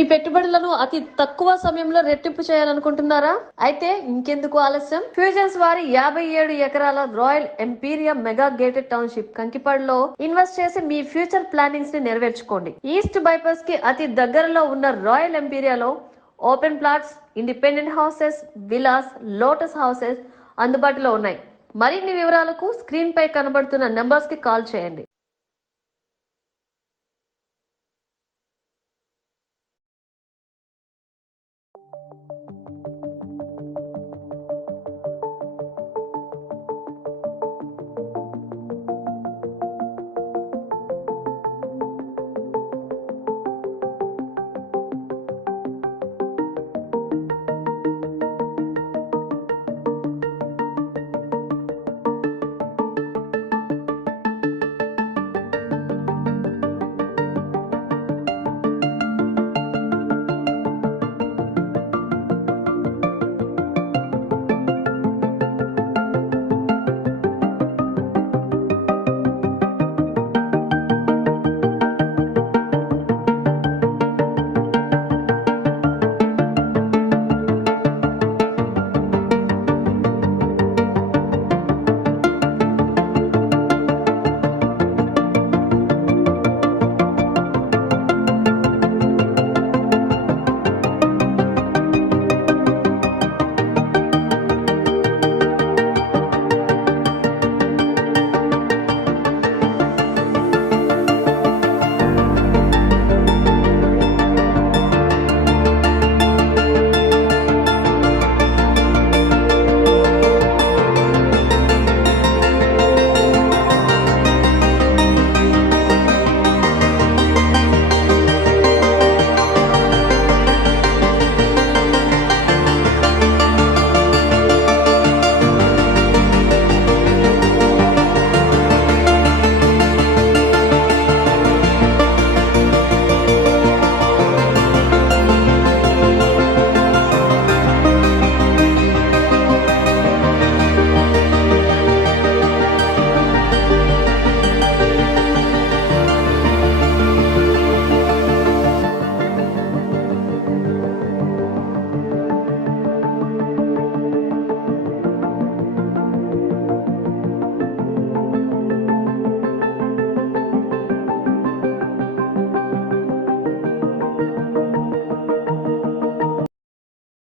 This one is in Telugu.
మీ పెట్టుబడులను అతి తక్కువ సమయంలో రెట్టింపు చేయాలనుకుంటున్నారా? అయితే ఇంకెందుకు ఆలస్యం? ఫ్యూచర్స్ వారి 57 ఎకరాల రాయల్ ఎంపీరియా మెగా గేటెడ్ టౌన్షిప్ కంకిపాడులో ఇన్వెస్ట్ చేసి మీ ఫ్యూచర్ ప్లానింగ్స్ ని నెరవేర్చుకోండి. ఈస్ట్ బైపాస్ కి అతి దగ్గరలో ఉన్న రాయల్ ఎంపీరియాలో open plots, independent houses, villas, lotus houses అందుబాటులో ఉన్నాయి. మరిన్ని వివరాలకు స్క్రీన్ పై కనబడుతున్న నంబర్స్ కి కాల్ చేయండి.